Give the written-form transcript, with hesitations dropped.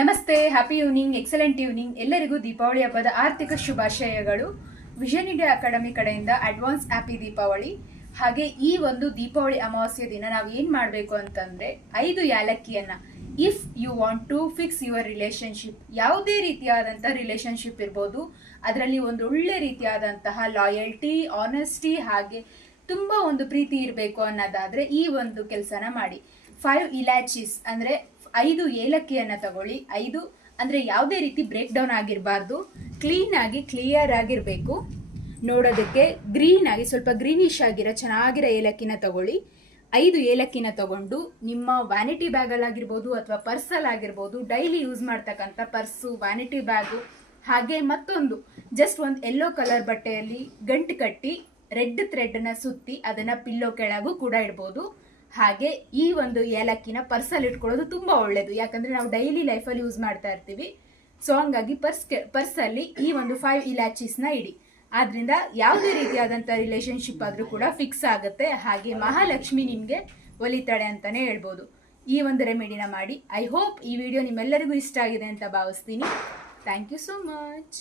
ನಮಸ್ತೆ, happy evening, excellent evening. ಎಲ್ಲರಿಗೂ ದೀಪಾವಳಿ ಹಬ್ಬದ ಆರ್ಥಿಕ ಶುಭಾಶಯಗಳು. ವಿಷನ್ ಇಂಡಿಯಾ ಅಕಾಡೆಮಿ ಕಡೆಯಿಂದ ಅಡ್ವಾನ್ಸ್ ಹ್ಯಾಪಿ ದೀಪಾವಳಿ. ಹಾಗೆ ಈ ಒಂದು ದೀಪಾವಳಿ ಅಮಾವಾಸ್ಯ ದಿನ ನಾವು ಏನು ಮಾಡಬೇಕು ಅಂತಂದರೆ 5 ಯಾಲಕ್ಕಿಯನ್ನ, if you want to fix your relationship, ಯಾವುದೇ ರೀತಿಯಾದಂಥ ರಿಲೇಶನ್ಶಿಪ್ ಇರ್ಬೋದು, ಅದರಲ್ಲಿ ಒಂದು ಒಳ್ಳೆ ರೀತಿಯಾದಂತಹ ಲಾಯಲ್ಟಿ, ಆನೆಸ್ಟಿ ಹಾಗೆ ತುಂಬ ಒಂದು ಪ್ರೀತಿ ಇರಬೇಕು ಅನ್ನೋದಾದರೆ ಈ ಒಂದು ಕೆಲಸನ ಮಾಡಿ. 5 ಇಲಾಚೀಸ್ ಅಂದರೆ 5 ಏಲಕ್ಕಿಯನ್ನು ತಗೊಳ್ಳಿ. 5 ಅಂದರೆ ಯಾವುದೇ ರೀತಿ ಬ್ರೇಕ್ ಡೌನ್ ಆಗಿರಬಾರ್ದು, ಕ್ಲೀನಾಗಿ ಕ್ಲಿಯರ್ ಆಗಿರಬೇಕು. ನೋಡೋದಕ್ಕೆ ಗ್ರೀನ್ ಆಗಿ ಸ್ವಲ್ಪ ಗ್ರೀನಿಶ್ ಆಗಿರೋ ಚೆನ್ನಾಗಿರೋ ಏಲಕ್ಕಿನ ತಗೊಳ್ಳಿ. 5 ಏಲಕ್ಕಿನ ತಗೊಂಡು ನಿಮ್ಮ ವ್ಯಾನಿಟಿ ಬ್ಯಾಗಲ್ಲಾಗಿರ್ಬೋದು ಅಥವಾ ಪರ್ಸಲ್ ಆಗಿರ್ಬೋದು, ಡೈಲಿ ಯೂಸ್ ಮಾಡ್ತಕ್ಕಂಥ ಪರ್ಸು, ವ್ಯಾನಿಟಿ ಬ್ಯಾಗು, ಹಾಗೆ ಮತ್ತೊಂದು ಜಸ್ಟ್ ಒಂದು ಯೆಲ್ಲೋ ಕಲರ್ ಬಟ್ಟೆಯಲ್ಲಿ ಗಂಟು ಕಟ್ಟಿ ರೆಡ್ ಥ್ರೆಡ್ನ ಸುತ್ತಿ ಅದನ್ನು ಪಿಲ್ಲೋ ಕೆಳಗೂ ಕೂಡ ಇಡ್ಬೋದು. ಹಾಗೆ ಈ ಒಂದು ಏಲಕ್ಕಿನ ಪರ್ಸಲ್ಲಿ ಇಟ್ಕೊಳ್ಳೋದು ತುಂಬ ಒಳ್ಳೆಯದು, ಯಾಕಂದರೆ ನಾವು ಡೈಲಿ ಲೈಫಲ್ಲಿ ಯೂಸ್ ಮಾಡ್ತಾ ಇರ್ತೀವಿ. ಸೊ ಹಂಗಾಗಿ ಪರ್ಸಲ್ಲಿ ಈ ಒಂದು 5 ಇಲಾಚೀಸ್ನ ಇಡಿ. ಆದ್ದರಿಂದ ಯಾವುದೇ ರೀತಿಯಾದಂಥ ರಿಲೇಶನ್ಶಿಪ್ ಆದರೂ ಕೂಡ ಫಿಕ್ಸ್ ಆಗುತ್ತೆ. ಹಾಗೆ ಮಹಾಲಕ್ಷ್ಮಿ ನಿಮಗೆ ಒಲಿತಾಳೆ ಅಂತಲೇ ಹೇಳ್ಬೋದು. ಈ ಒಂದು ರೆಮಿಡಿನ ಮಾಡಿ. ಐ ಹೋಪ್ ಈ ವಿಡಿಯೋ ನಿಮ್ಮೆಲ್ಲರಿಗೂ ಇಷ್ಟ ಆಗಿದೆ ಅಂತ ಭಾವಿಸ್ತೀನಿ. Thank you so much.